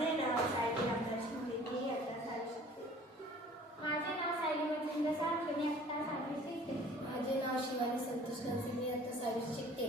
माझे नाव सायली रामदास शिंदे, मी इयत्ता 7वी शिकते. माझे नाव सायली मच्छिंद्र साळके, मी इयत्ता 7वी शिकते. माझे नाव शिवानी संतोष नरसी, मी इयत्ता 6वी शिकते.